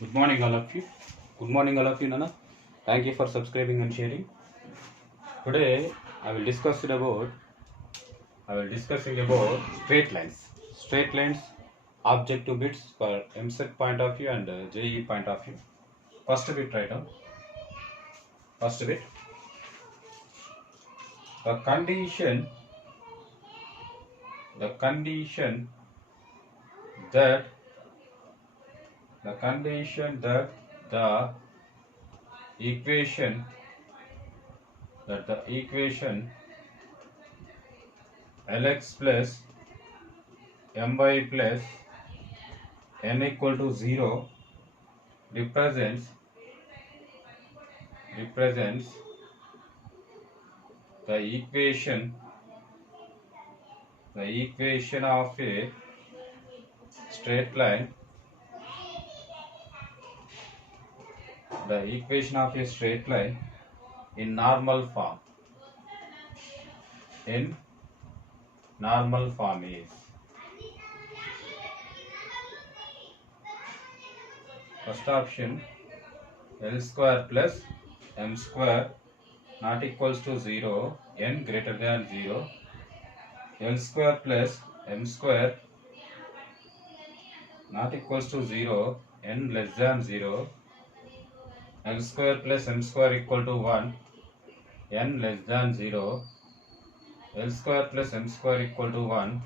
Good morning, all of you. Good morning, all of you, Nana. Thank you for subscribing and sharing. Today, I will discussing about straight lines. Straight lines, objective bits for MSET point of view and JE point of view. First bit, write down. First bit. The condition that the equation Lx plus My plus n equal to 0 represents the equation of a straight line in normal form is first option L square plus M square not equals to 0 n greater than 0, L square plus M square not equals to 0 n less than 0, L square plus M square equal to 1 n less than 0, L square plus M square equal to 1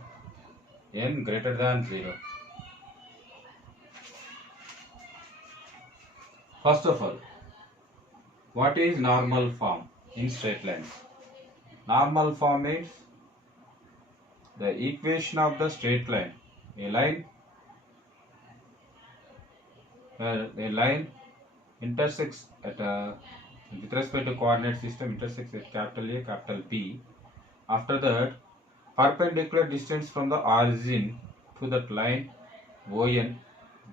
n greater than 0. First of all, what is normal form in straight lines? Normal form is the equation of the straight line. A line intersects at with respect to coordinate system intersects at capital A, capital B. After that, perpendicular distance from the origin to that line ON,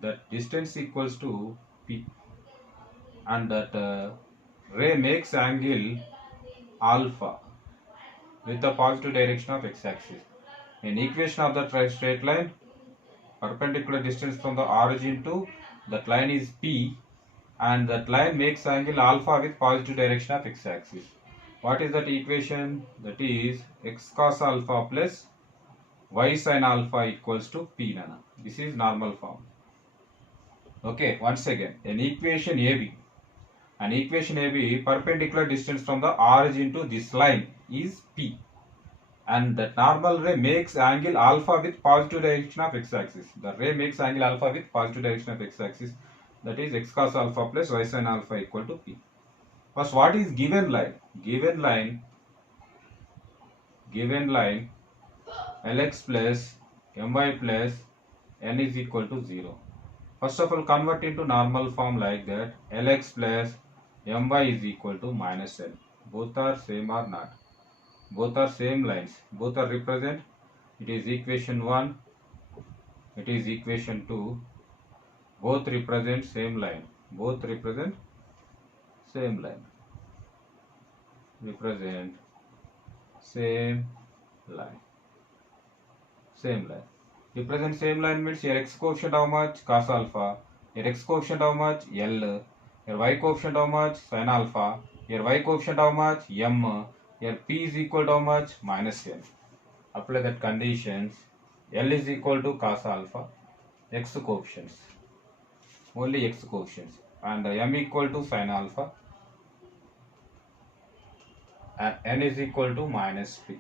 that distance equals to P, and that ray makes angle alpha with the positive direction of x-axis. In equation of the straight line, perpendicular distance from the origin to that line is P, and that line makes angle alpha with positive direction of x-axis. What is that equation? That is x cos alpha plus y sin alpha equals to P, Nana. This is normal form. Okay, once again, an equation AB, perpendicular distance from the origin to this line is P, and that normal ray makes angle alpha with positive direction of x-axis. The ray makes angle alpha with positive direction of x-axis, that is x cos alpha plus y sin alpha equal to P. First, what is given line? Given line Lx plus My plus n is equal to 0. First of all, convert into normal form like that. Lx plus My is equal to minus n. Both are same or not? Both are same lines. Both are represent. It is equation 1. It is equation 2. Both represent same line. Both represent same line. Represent same line. Same line. Represent same line means your x coefficient how much? Cos alpha. Your x coefficient how much? L. Your y coefficient how much? Sin alpha. Your y coefficient how much? M. Your p is equal to how much? Minus n. Apply that conditions. L is equal to cos alpha. X coefficients. Only x coefficients. And m equal to sin alpha. And n is equal to minus p.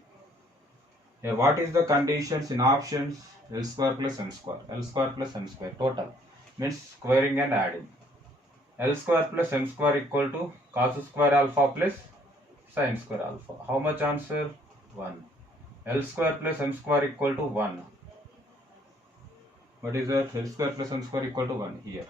Here, what is the conditions in options? L square plus m square. L square plus m square. Total means squaring and adding. L square plus m square equal to cos square alpha plus sin square alpha. How much answer? 1. L square plus m square equal to 1. What is that? L square plus m square equal to 1 here.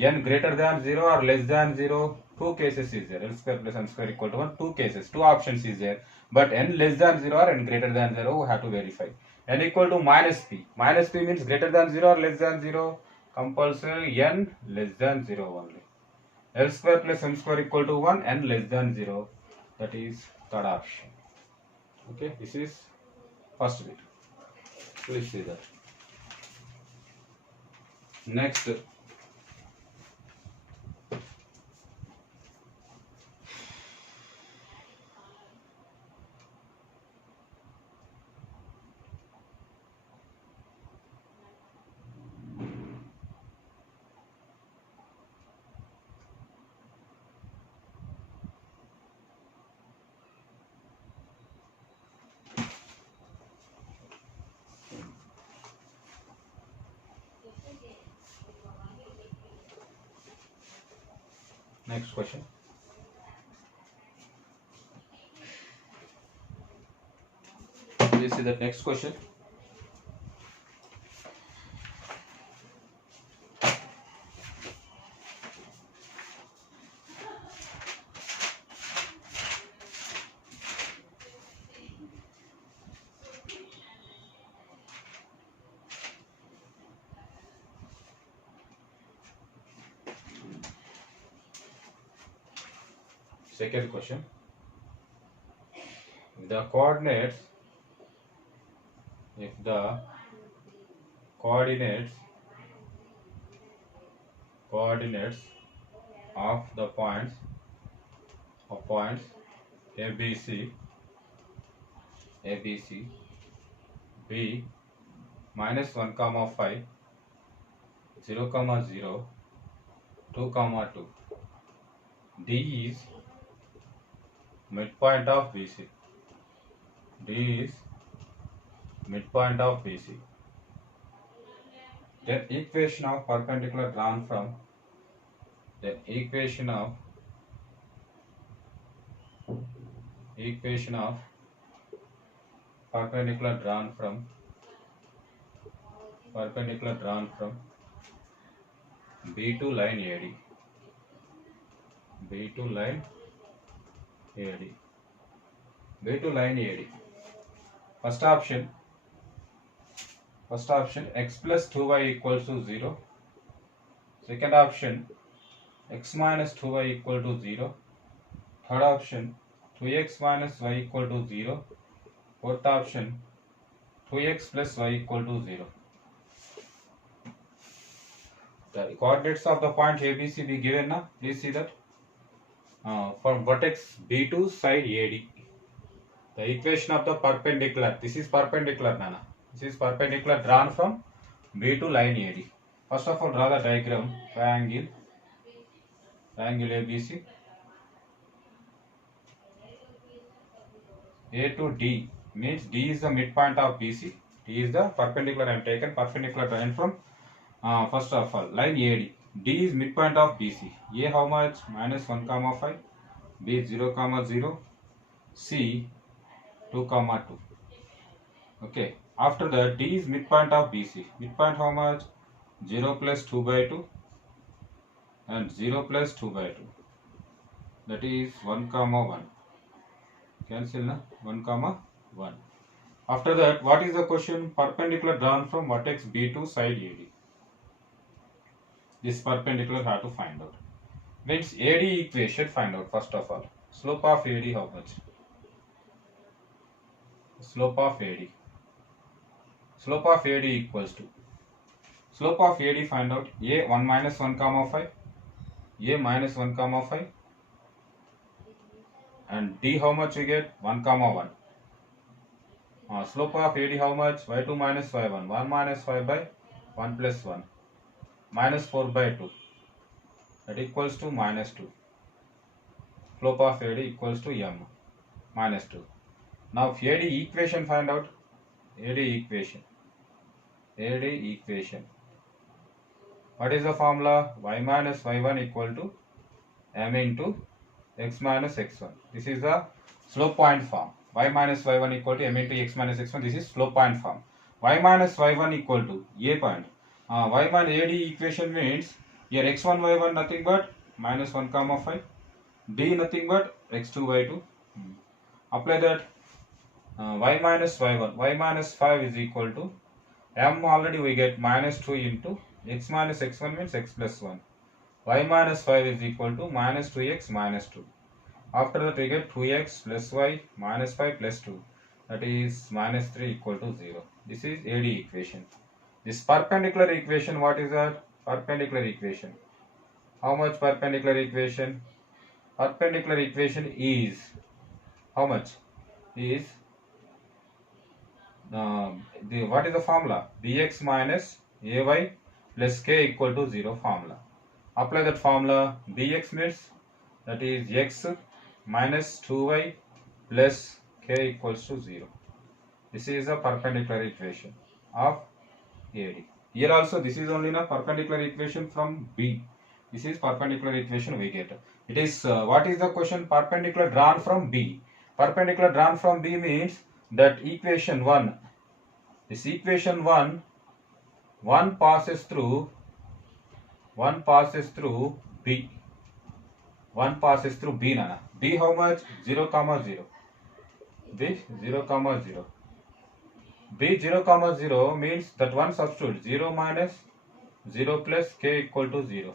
N greater than 0 or less than 0? Two cases is there. L square plus m square equal to 1. Two cases. Two options is there. But n less than 0 or n greater than 0, we have to verify. N equal to minus p. Minus p means greater than 0 or less than 0? Compulsory n less than 0 only. L square plus m square equal to 1, n less than 0. That is third option. Okay, this is first bit. Please see that. Next, Next question. Please see the next question. Second question. If the coordinates of the points ABC, B minus 1 comma 5, 0 comma 0, 2 comma 2. D is midpoint of BC. D is midpoint of BC. Then equation of perpendicular drawn from perpendicular drawn from B to line AD. B to line AD. First option x plus 2y equals to 0. Second option x minus 2y equal to 0. Third option 2x minus y equal to 0. Fourth option 2x plus y equal to 0. The coordinates of the point ABC be given now. Please see that. From vertex B to side AD. The equation of the perpendicular. This is perpendicular, Nana. This is perpendicular drawn from B to line AD. First of all, draw the diagram. Triangle ABC. A to D means D is the midpoint of BC. D is the perpendicular I am taken. Perpendicular drawn from first of all line AD. D is midpoint of BC. A how much? Minus 1 comma 5. B 0 comma 0. C 2 comma 2. Okay. After that, D is midpoint of BC. Midpoint how much? 0 plus 2 by 2 and 0 plus 2 by 2. That is 1 comma 1. Cancel na? 1 comma 1. After that, what is the question? Perpendicular drawn from vertex B to side AD. This perpendicular have to find out. Means AD equation find out first of all. Slope of AD how much? Slope of AD equals to slope of AD find out A 1 minus 1 comma 5, A minus 1 comma 5 and D how much we get? 1 comma 1. Slope of AD how much? Y2 minus Y1, 1 minus 5 by 1 plus 1 minus 4 by 2, that equals to minus 2. Slope of AD equals to M minus 2. Now if AD equation find out. AD equation. What is the formula? Y minus Y1 equal to M into X minus X1. This is the slope point form. Y minus Y1 equal to M into X minus X1. This is slope point form. Y minus Y1 equal to A point. Y minus AD equation means here X1 Y1 nothing but minus 1 comma 5. D nothing but X2 Y2. Apply that. Y minus Y1. Y minus 5 is equal to M already we get minus 2 into X minus X1 means X plus 1. Y minus 5 is equal to minus 2x minus 2. After that we get 2x plus y minus 5 plus 2. That is minus 3 equal to 0. This is AD equation. This perpendicular equation, what is that? Perpendicular equation. How much perpendicular equation? Perpendicular equation is how much? Is what is the formula? Bx minus ay plus k equal to 0 formula. Apply that formula. Bx means that is x minus 2y plus k equals to 0. This is a perpendicular equation of AD. Here also this is only a perpendicular equation from B. This is perpendicular equation we get. It is what is the question? Perpendicular drawn from B. Perpendicular drawn from B means that equation 1. This equation 1 passes through B. 1 passes through B, Nana. B how much? 0 comma 0. B 0 comma 0. B 0 comma 0 means that one substitute 0 minus 0 plus k equal to 0.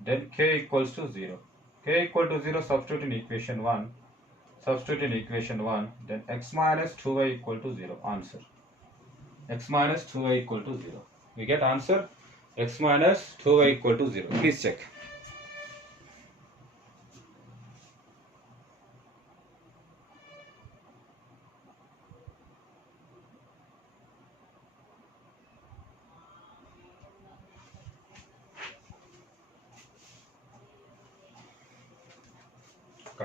Then k equals to 0. K equal to 0 substitute in equation 1. Substitute in equation 1. Then x minus 2y equal to 0. Answer. X minus 2y equal to 0. We get answer x minus 2y equal to 0. Please check.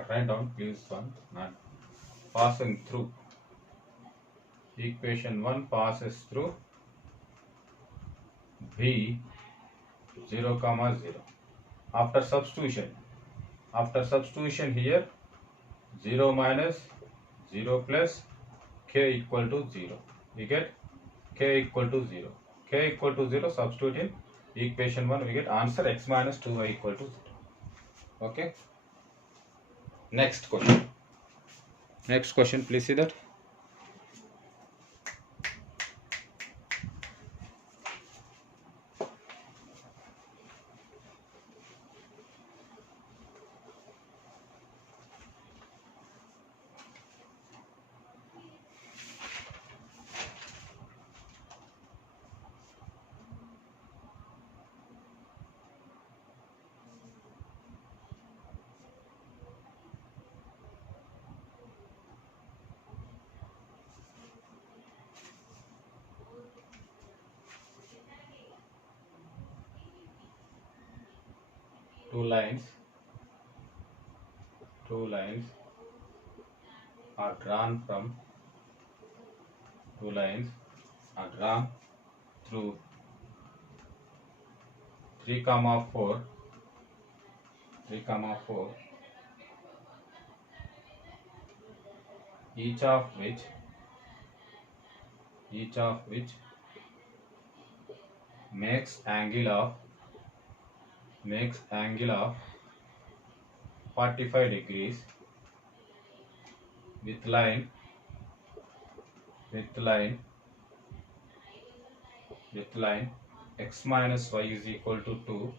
Write down please one. None. Passing through. Equation 1 passes through B 0 comma 0. After substitution here 0 minus 0 plus k equal to 0. We get k equal to 0. K equal to 0 substitute in equation 1. We get answer x minus 2y equal to 0. Okay. Next question. Next question, please see that. Two lines are drawn through 3 comma 4, each of which makes angle of 45 degrees with line x minus y is equal to 2.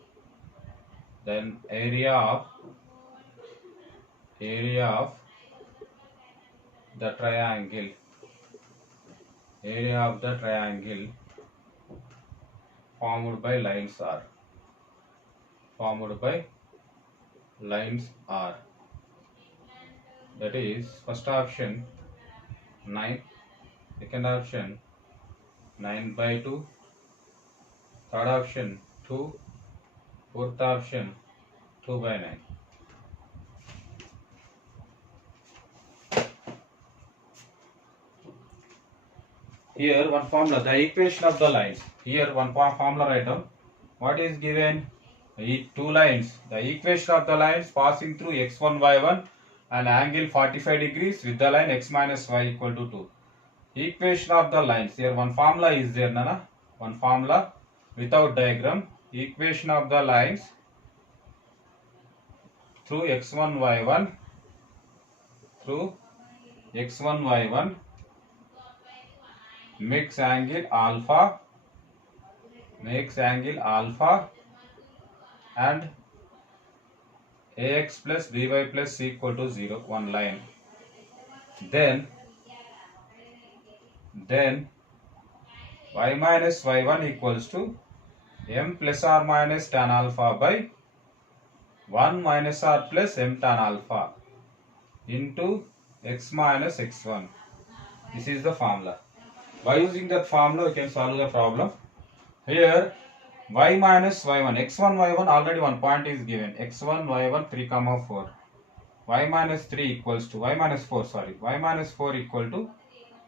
Then area of the triangle formed by lines are that is first option 9, second option 9/2, third option 2, fourth option 2/9. Here one formula, the equation of the lines. Here one formula write down. What is given? Two lines. The equation of the lines passing through x1, y1 and angle 45 degrees with the line x minus y equal to 2. Equation of the lines. Here one formula is there, Nana. One formula without diagram. Equation of the lines through x1, y1 makes angle alpha and ax plus by plus c equal to 0, one line. Then y minus y1 equals to m plus or minus tan alpha by 1 minus r plus m tan alpha into x minus x1. This is the formula. By using that formula, we can solve the problem. Here, y minus y1, x1, y1 already one point is given. x1, y1, 3, 4. y minus 3 equals to, y minus 4 equal to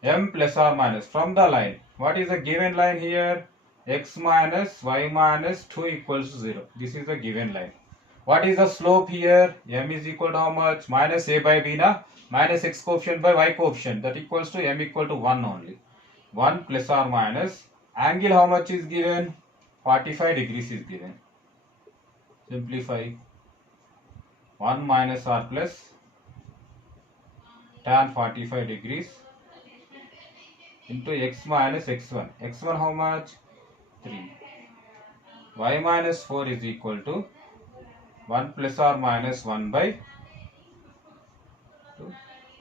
m plus or minus from the line. What is the given line here? x minus y minus 2 equals to 0. This is the given line. What is the slope here? M is equal to how much? Minus a by b na? Minus x coefficient by y coefficient. That equals to m equal to 1 only. 1 plus or minus. Angle how much is given? 45 degrees is given. Simplify. 1 minus r plus tan 45 degrees into x minus x1. x1 how much? 3. Y minus 4 is equal to 1 plus or minus 1 by 2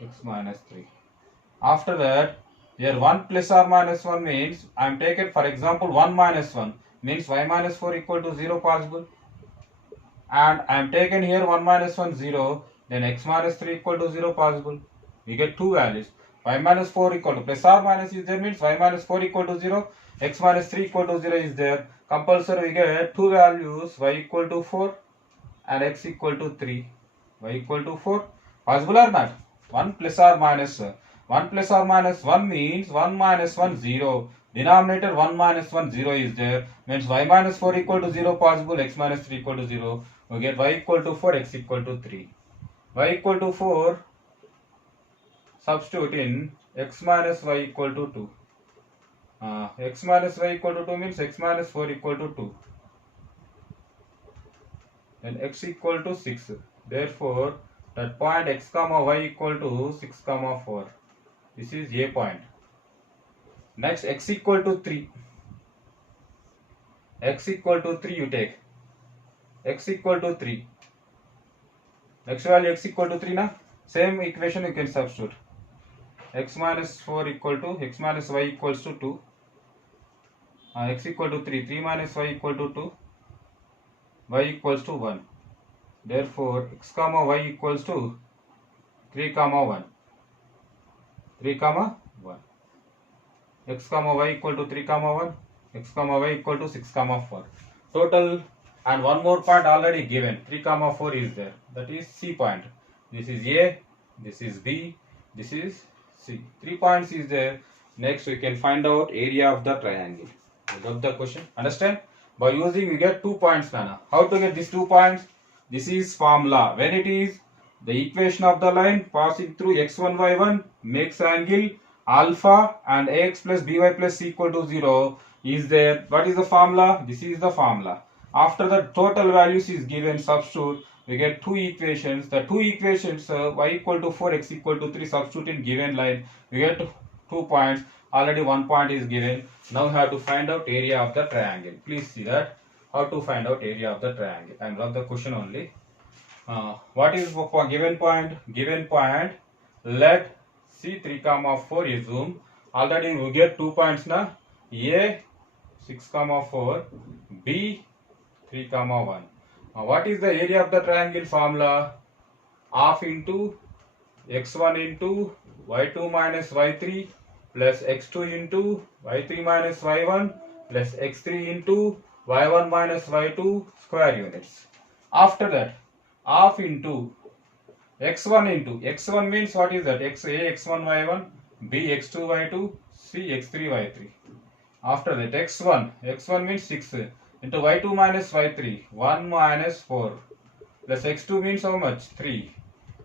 x minus 3. After that, here 1 plus or minus 1 means I am taken for example 1 minus 1 means y minus 4 equal to 0 possible, and I am taken here 1 minus 1 0, then x minus 3 equal to 0 possible. We get two values. Y minus 4 equal to plus or minus is there means y minus 4 equal to 0, x minus 3 equal to 0 is there. Compulsory we get two values, y equal to 4 and x equal to 3. Y equal to 4. Possible or not? 1 plus or minus 1 plus or minus 1 means 1 minus 1 0. Denominator 1 minus 1 0 is there. Means y minus 4 equal to 0 possible, x minus 3 equal to 0. We get y equal to 4, x equal to 3. Y equal to 4. Substitute in x minus y equal to 2. X minus y equal to 2 means x minus 4 equal to 2. Then x equal to 6. Therefore, that point x comma y equal to 6 comma 4. This is a point. Next, x equal to 3. X equal to 3 you take. X equal to 3. Next value x equal to 3 na? Same equation you can substitute. X minus 4 equal to x minus y equals to 2. X equal to 3. 3 minus y equal to 2. Y equals to 1. Therefore, x comma y equals to 3 comma 1. 3 comma 1. X comma y equal to 3 comma 1. X comma y equal to 6 comma 4. Total, and one more point already given. 3 comma 4 is there. That is C point. This is A. This is B. This is C. 3 points is there. Next we can find out area of the triangle. You got the question? Understand? By using we get 2 points, Nana. How to get these 2 points? This is formula. When it is the equation of the line passing through x1 y1 makes angle alpha and ax plus by plus c equal to 0 is there. What is the formula? This is the formula. After the total values is given, substitute, we get two equations. The two equations y equal to 4, x equal to 3, substitute in given line. We get 2 points. Already 1 point is given. Now we have to find out area of the triangle. Please see that. How to find out area of the triangle. I am wrote the question only. What is for given point? Given point, let C3 comma 4 assume. Already we get 2 points na. A 6 comma 4, B 3 comma 1. What is the area of the triangle formula? Half into x1 into y2 minus y3 plus x2 into y3 minus y1 plus x3 into y1 minus y2 square units. After that, half into x1 into x1 means what is that? xa x1 y1, b x2 y2, c x3 y3. After that, x1 means 6 into y2 minus y3, 1 minus 4 plus x2 means how much? 3.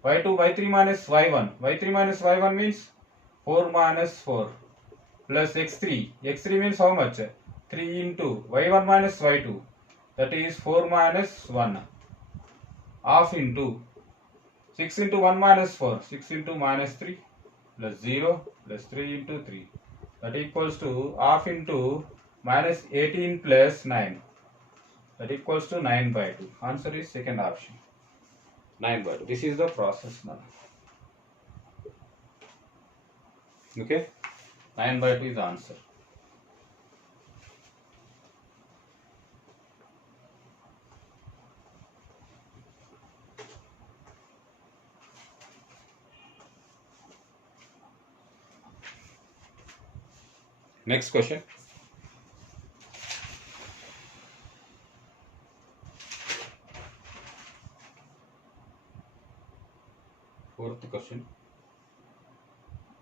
y3 minus y1 means 4 minus 4 plus x3 means how much? 3 into y1 minus y2, that is 4 minus 1, half into 6 into 1 minus 4, 6 into minus 3 plus 0 plus 3 into 3, that equals to half into minus 18 plus 9, that equals to 9 by 2. Answer is second option, 9 by 2. This is the process now. Okay, 9 by 2 is the answer. Next question. Fourth question.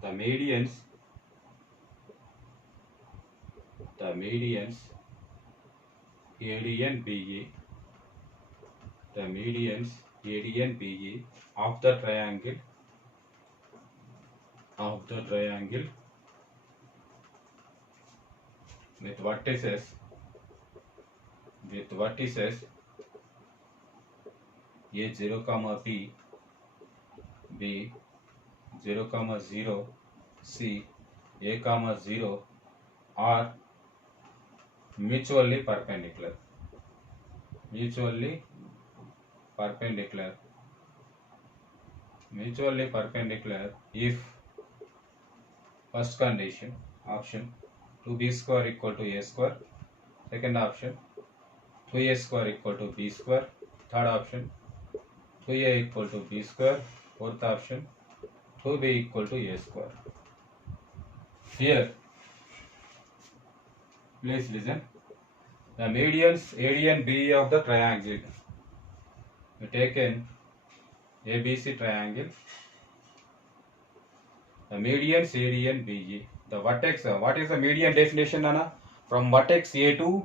The medians AD and BE, the medians AD and BE of the triangle with vertices A0 comma B, B0 comma 0, C, A comma 0 are mutually perpendicular. Mutually perpendicular if first condition, option 2b square equal to a square, second option 2a square equal to b square, third option 2a equal to b square, fourth option 2b equal to a square. Here, please listen. The medians AD and BE of the triangle. We taken ABC triangle. The medians AD and BE. The vertex. What is the median definition, Anna? From vertex A to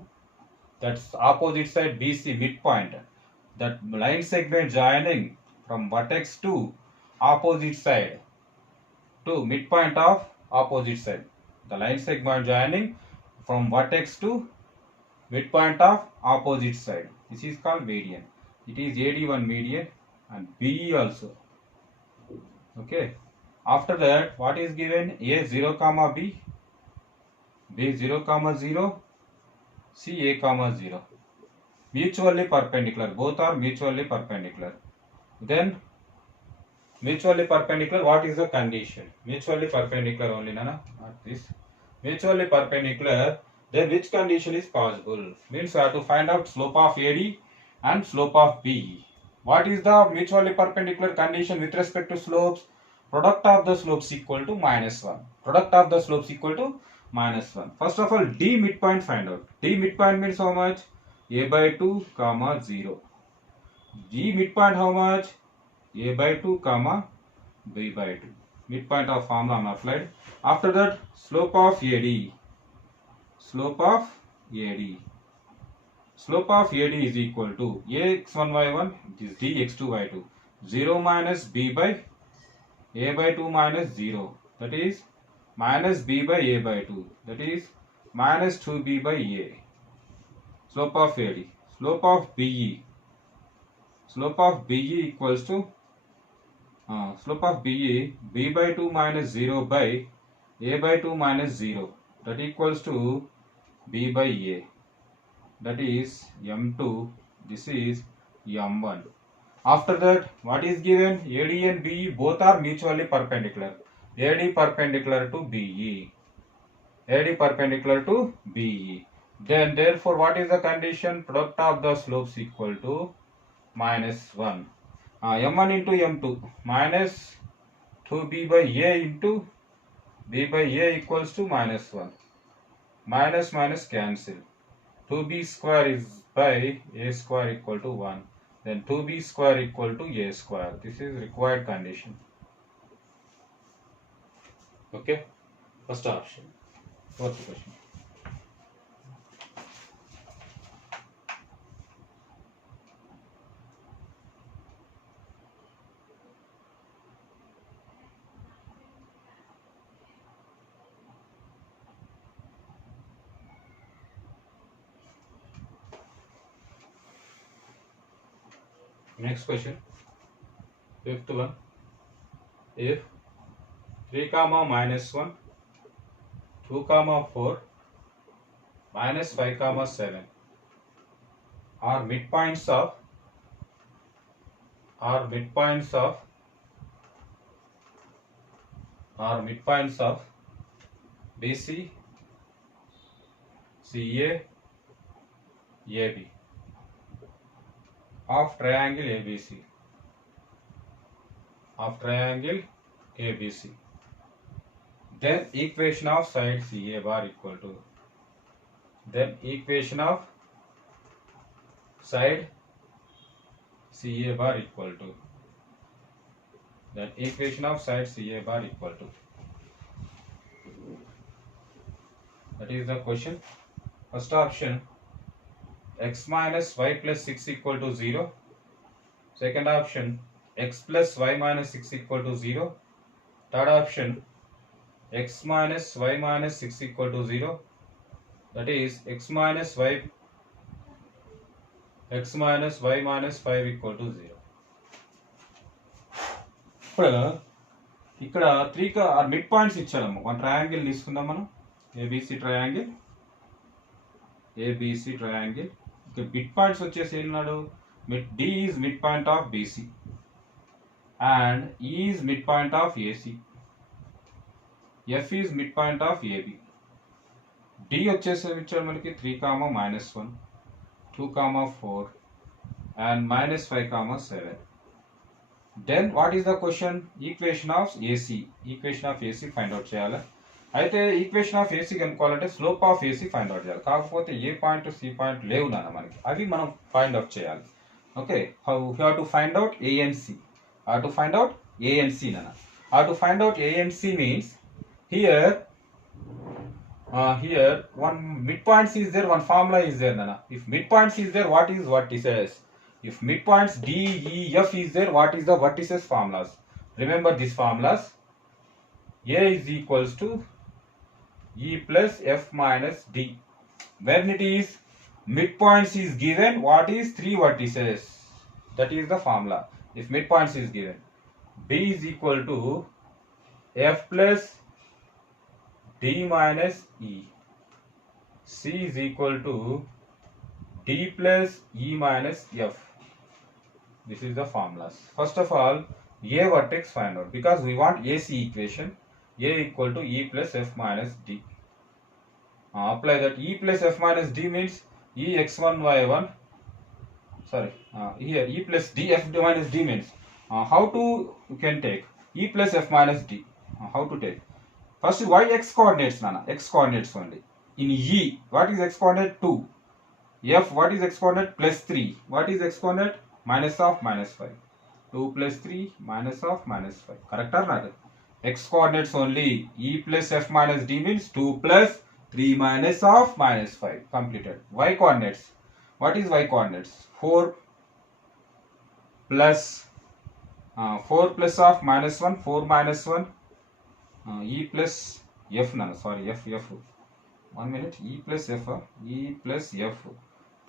that's opposite side BC midpoint. That line segment joining from vertex to opposite side to midpoint of opposite side. The line segment joining from vertex to midpoint of opposite side. This is called median. It is AD1 median and BE also. Okay. After that, what is given? A0 comma B, B0 comma 0, C A comma 0. Mutually perpendicular. Both are mutually perpendicular. Then mutually perpendicular. What is the condition? Mutually perpendicular only, Nana. Not this. Mutually perpendicular. Then which condition is possible? Means I have to find out slope of AD and slope of BE. What is the mutually perpendicular condition with respect to slopes? Product of the slopes equal to -1. Product of the slopes equal to -1. First of all, D midpoint find out. D midpoint means how much? A by 2 comma 0. G midpoint how much? A by 2 comma B by 2. Midpoint of formula I am applied. After that, slope of AD. Slope of AD. Slope of AD is equal to Ax1 y1 is Dx2 y2. 0 minus B by A by 2 minus 0. That is minus B by A by 2. That is minus 2B by A. Slope of AD. Slope of BE. Slope of BE equals to slope of BE B by 2 minus 0 by A by 2 minus 0. That equals to B by A. That is M2. This is M1. After that, what is given? AD and BE both are mutually perpendicular. AD perpendicular to BE. AD perpendicular to BE. Then therefore what is the condition? Product of the slopes equal to -1. M1 into M2 minus 2B by A into B by A equals to -1. Minus minus cancel. 2B square is by A square equal to 1. Then 2B square equal to A square. This is required condition. Okay. First option. Fourth question. Next question. Fifth one. If 3 comma -1, 2 comma 4, -5 comma 7 are midpoints of BC, CA, AB of triangle ABC. Then equation of side CA bar equal to. Then equation of side CA bar equal to. Then equation of side CA bar equal to. That is the question. First option x minus y plus 6 equal to 0. Second option, x plus y minus 6 equal to 0. Third option, x minus y minus 6 equal to 0. That is x minus y minus 5 equal to 0. ఇక్కడ 3 mid points ఇచ్చాడమ్మ. One triangle తీసుకుందాం మనం. ABC triangle. Mid points వచ్చేసి ఏమన్నాడు? D is midpoint of BC and E is midpoint of AC. F is midpoint of AB. D వచ్చేసి ఇచ్చాడు మనకి 3, -1, 2, 4 and -5, 7. Then what is the question? Equation of AC. Find out చేయాలి. అయితే equation of AC కనుక్కోవాలంటే slope of AC find out చేయాలి. కాకపోతే ఏ point C point లేవు నాన్న మనకి, అవి మనం ఫైండ్ అవుట్ చేయాలి. Okay, how you have to find out A and C. How to find out A and C, Nana? How to find out A and C means here one midpoints is there, one formula is there, Nana. If midpoints is there, what is vertices? If midpoints D, E, F is there, what is the vertices formulas? Remember these formulas. A is equals to E plus F minus D. When it is midpoints is given, what is 3 vertices? That is the formula. If midpoints is given, B is equal to F plus D minus E. C is equal to D plus E minus F. This is the formulas. First of all, A vertex find out, because we want AC equation. A equal to E plus F minus D. Apply that. E plus F minus D means E x1 y1. Sorry, here E plus D F minus D means how to you can take E plus F minus D. How to take? First y x coordinates, Nana. X coordinates only. In E, what is x coordinate? 2. F, what is x coordinate? Plus 3. What is x coordinate? Minus of minus 5. 2 plus 3 minus of minus 5. Correct or not? X coordinates only. E plus F minus D means 2 plus 3 minus of minus 5. Completed. Y coordinates. What is y coordinates? 4 plus of minus 1, 4 minus 1, E plus F, no, sorry, F, 1 minute, E plus F,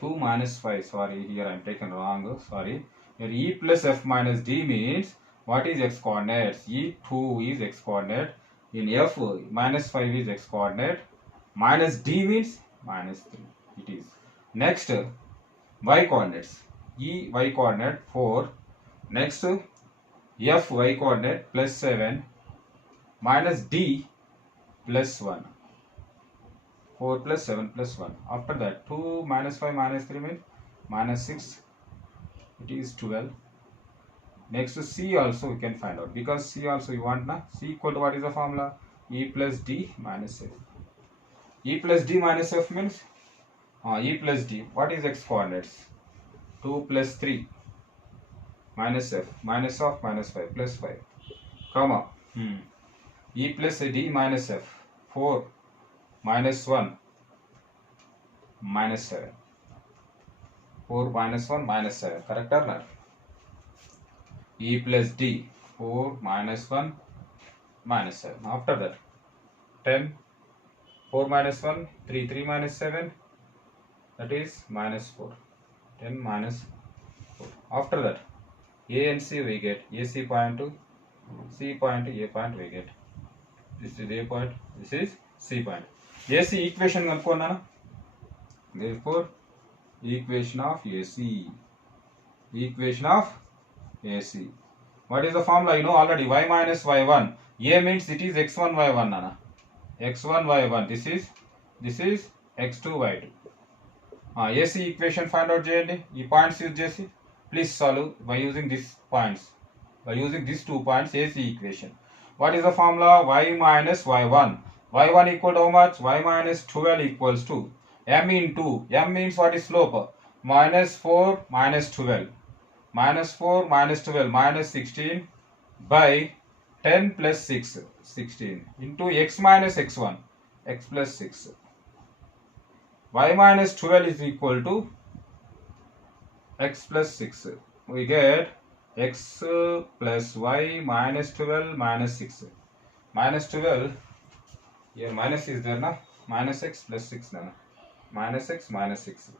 2 minus 5, sorry, here I am taken wrong, sorry, here E plus F minus D means, what is x coordinates? E2 is x coordinate, in F, minus 5 is x coordinate, minus D means minus 3, it is. Next, y coordinates. E y coordinate 4. Next, F y coordinate plus 7 minus D plus 1. 4 plus 7 plus 1. After that, 2 minus 5 minus 3 means minus 6. It is 12. Next, C also we can find out, because C also you want, na? C equal to what is the formula? E plus D minus F. E plus D minus F means E plus D. What is x coordinates? 2 plus 3 minus F, minus of minus 5 plus 5, comma, E plus D minus F, 4 minus 1 minus 7, 4 minus 1 minus 7, correct or not? E plus D, 4 minus 1 minus 7. After that, 10, 4 minus 1, 3, 3 minus 7, that is minus 4. 10 minus 4. After that, A and C we get. AC point to C point to A point we get. This is A point, this is C point. AC equation kanukkonna. Therefore, equation of AC. What is the formula? You know already. Y minus y1. A means it is x1 y1, Nana. x1 y1. This is x2 y2. AC equation find out చేయండి. ఈ points use చేసి please solve by using this points, by using this 2 points AC equation. What is the formula? Y minus y1. y1 equal to how much? Y minus 12 equals to m into, m means what is slope? Minus 4 minus 12. Minus 4 minus 12 minus 16 by 10 plus 6, 16 into x minus x1, x plus 6. Y minus 12 is equal to x plus 6. We get x plus y minus 12 minus 6. Minus 12, here minus is there na, minus x plus 6 na, minus x minus 6,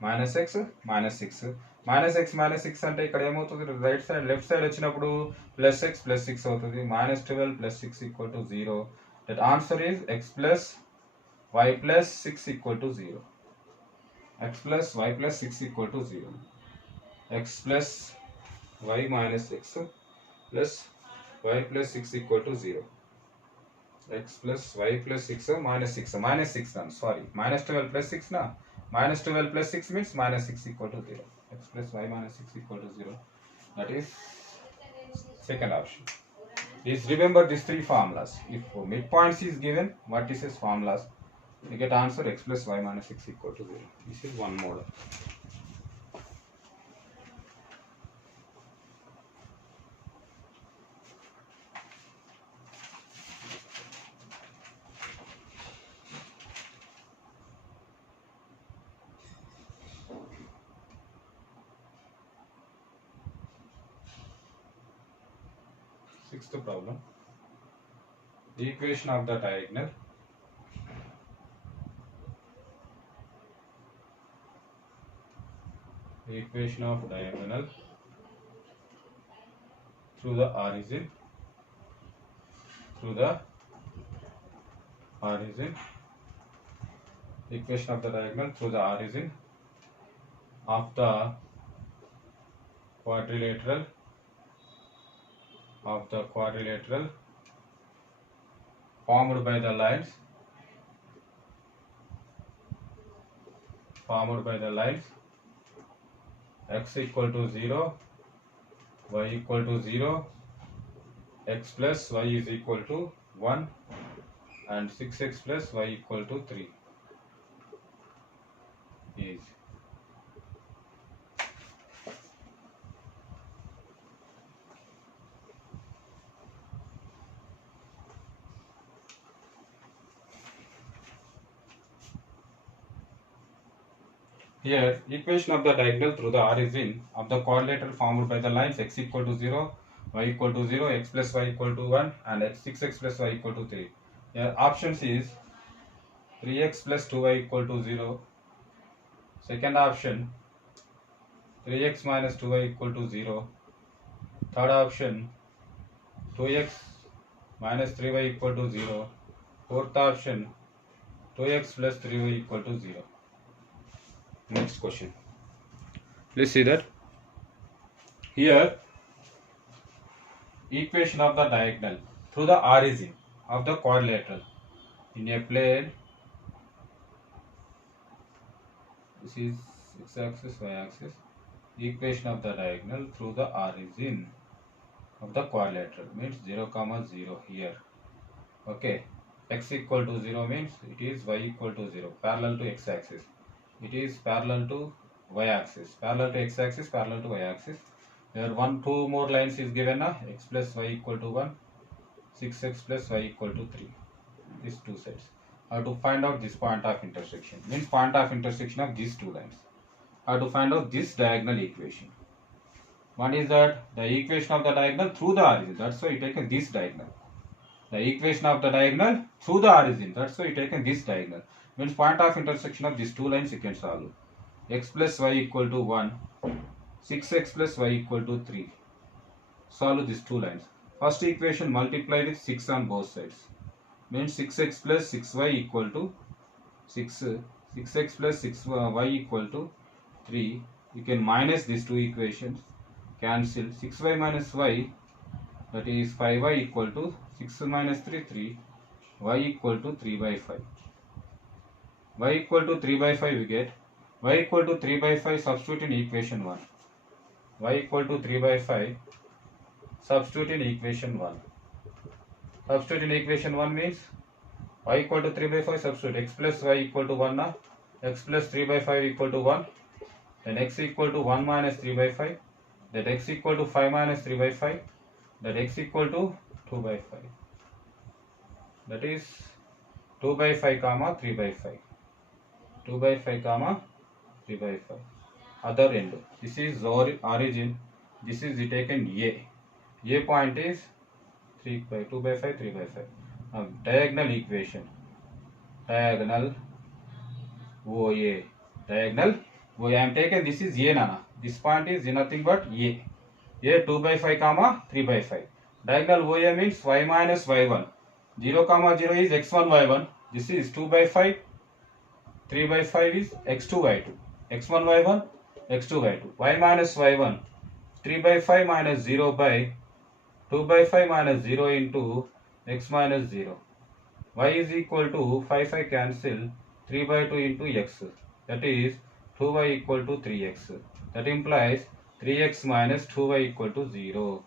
minus x minus 6, minus x minus 6 అంటే ఇక్కడ ఏమవుతుంది, right side left side వచ్చినప్పుడు plus x plus 6 అవుతుంది. minus 12 plus 6 equal to 0. that answer is x plus y plus 6 equal to 0. x plus y plus 6 equal to 0. x plus y minus x plus y plus 6 equal to 0. x plus y plus 6 minus 6 minus 6 then sorry minus 12 plus 6 na, minus 12 plus 6 means minus 6 equal to 0. x plus y minus 6 equal to 0. That is second option. Please remember these three formulas. If midpoints is given, vertices formulas, you get answer x plus y minus 6 equal to 0. This is one model. Sixth problem. The equation of the diagonal through the origin equation of the diagonal through the origin of the quadrilateral formed by the lines x equal to 0, y equal to 0, x plus y is equal to 1 and 6x plus y equal to 3 is here equation of the diagonal through the origin of the quadrilateral formed by the lines x equal to 0, y equal to 0, x plus y equal to 1 and 6x plus y equal to 3. Here options is 3x plus 2y equal to 0. Second option 3x minus 2y equal to 0. Third option 2x minus 3y equal to 0. Fourth option 2x plus 3y equal to 0. Next question. Please see that here equation of the diagonal through the origin of the quadrilateral in a plane. This is x-axis, y-axis. Equation of the diagonal through the origin of the quadrilateral means 0, 0 here. Okay, x equal to 0 means it is y equal to 0, parallel to x-axis. It is parallel to y-axis, parallel to x-axis, parallel to y-axis. Here 2 more lines is given na, x plus y equal to 1, 6x plus y equal to 3. These two sides. How to find out this point of intersection? Means point of intersection of these two lines. How to find out this diagonal equation? One is that the equation of the diagonal through the origin. That's why you taken this diagonal. The equation of the diagonal through the origin. That's why you taken this diagonal. Means point of intersection of these two lines you can solve. X plus y equal to 1, 6x plus y equal to 3. Solve these two lines. First equation multiply with 6 on both sides. Means 6x plus 6y equal to 6. 6x plus 6y equal to 3. You can minus these two equations. Cancel. 6y minus y, that is 5y equal to 6 minus 3, 3. Y equal to 3 by 5. Y equal to 3 by 5 we get. Y equal to 3 by 5 substitute in equation 1. Y equal to 3 by 5 substitute in equation 1. Substitute in equation 1 means y equal to 3 by 5 substitute x plus y equal to 1 na, x plus 3 by 5 equal to 1, then x equal to 1 minus 3 by 5, that x equal to 5 minus 3 by 5, that x equal to 2 by 5. That is 2 by 5 comma 3 by 5. 2 by 5 comma 3 by 5. other end. This is origin. This is taken A. A point is 3 by 2 by 5, 3 by 5. Now diagonal equation. Diagonal OA. Diagonal OA. I am taken, this is A nana. This point is nothing but A. A 2 by 5 comma 3 by 5. Diagonal OA means y minus y1. 0 comma 0 is x1 y1. This is 2 by 5. 3 by 5 is x2 y2. x1 y1, x2 y2. Y minus y1. 3 by 5 minus 0 by 2 by 5 minus 0 into x minus 0. Y is equal to 5 cancel 3 by 2 into x. That is 2y equal to 3x. That implies 3x minus 2y equal to 0.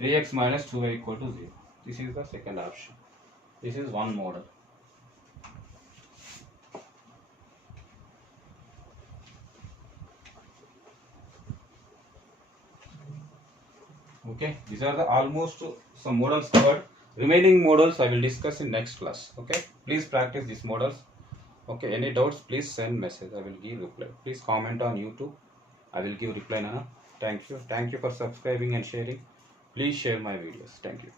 3x minus 2y equal to 0. This is the second option. This is one model. Okay, these are the almost some models covered. Remaining models I will discuss in next class. Okay, please practice these models. Okay, any doubts please send message. I will give reply. Please comment on YouTube. I will give reply now. Thank you for subscribing and sharing. Please share my videos. Thank you.